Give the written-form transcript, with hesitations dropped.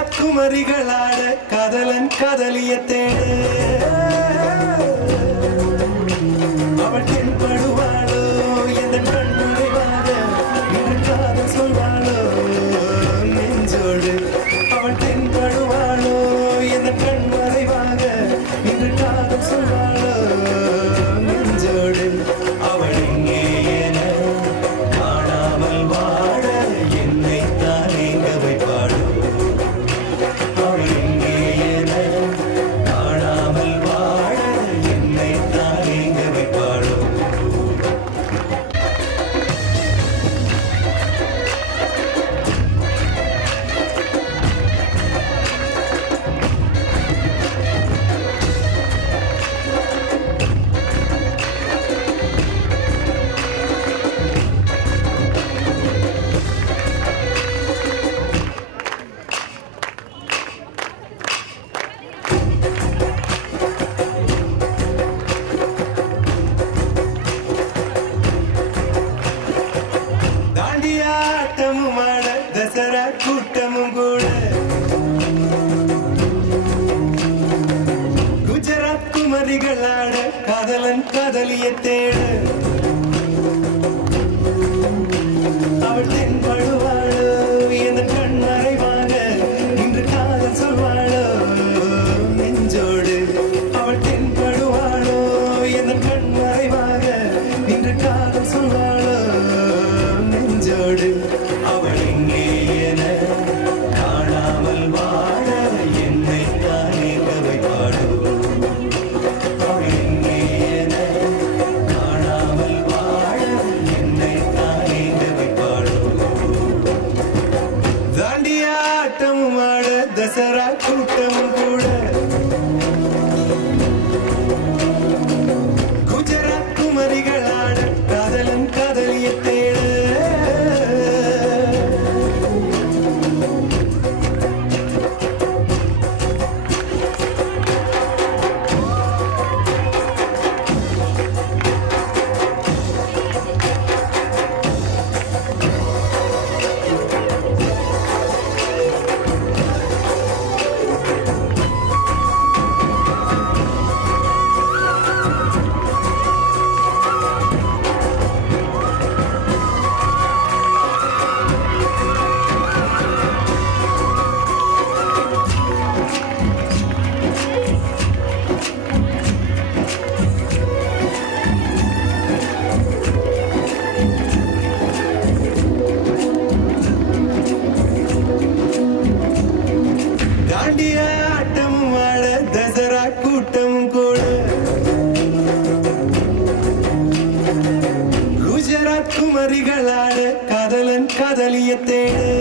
குஜராத் குமரிகளாட காதலன் காதலிய தேடு அவள் தென்படுவாளோ எந்த கண் நுழைவாக இன்று காதல் சொல்வாளோ நெஞ்சோடு அவள் தென்படுவாளோ எந்த கண் மறைவாக இன்று காதல் சொல்வாளோ நெஞ்சோடு அவள் எங்கே என காணாமல் வாழ என்னை தான் எங்க வைப்பாளோ அவள் எங்கே என காணாமல் வாழ என்னை தான் எங்க வைப்பாளோ தாண்டியாட்டமும் ஆட தசரா கூட்டமும் கூட குஜராத் குமரிகளாட காதலன் காதலிய தேடு அவள் தென்படுவாளோ எந்த கண் மறைவாக இன்று காதல் சொல்வாளோ நெஞ்சோடு அவள் தென்படுவாளோ எந்த கண் மறைவாக இன்று காதல் சொல்வாளோ நெஞ்சோடு அவள் எங்கே என காணாமல் வாழ என்னை தான் எங்க வைப்பாளோ அவள் எங்கே என காணாமல் வாழ என்னை தான் எங்க வைப்பாளோ தாண்டியாட்டமும் ஆட தசரா கூட்டமும் கூட குஜராத் குமரிகளாட காதலன் காதலிய தேடு தாண்டியாட்டமும் ஆட தசரா கூட்டமும் கூட குஜராத் குமரிகளாட காதலன் காதலிய தேடு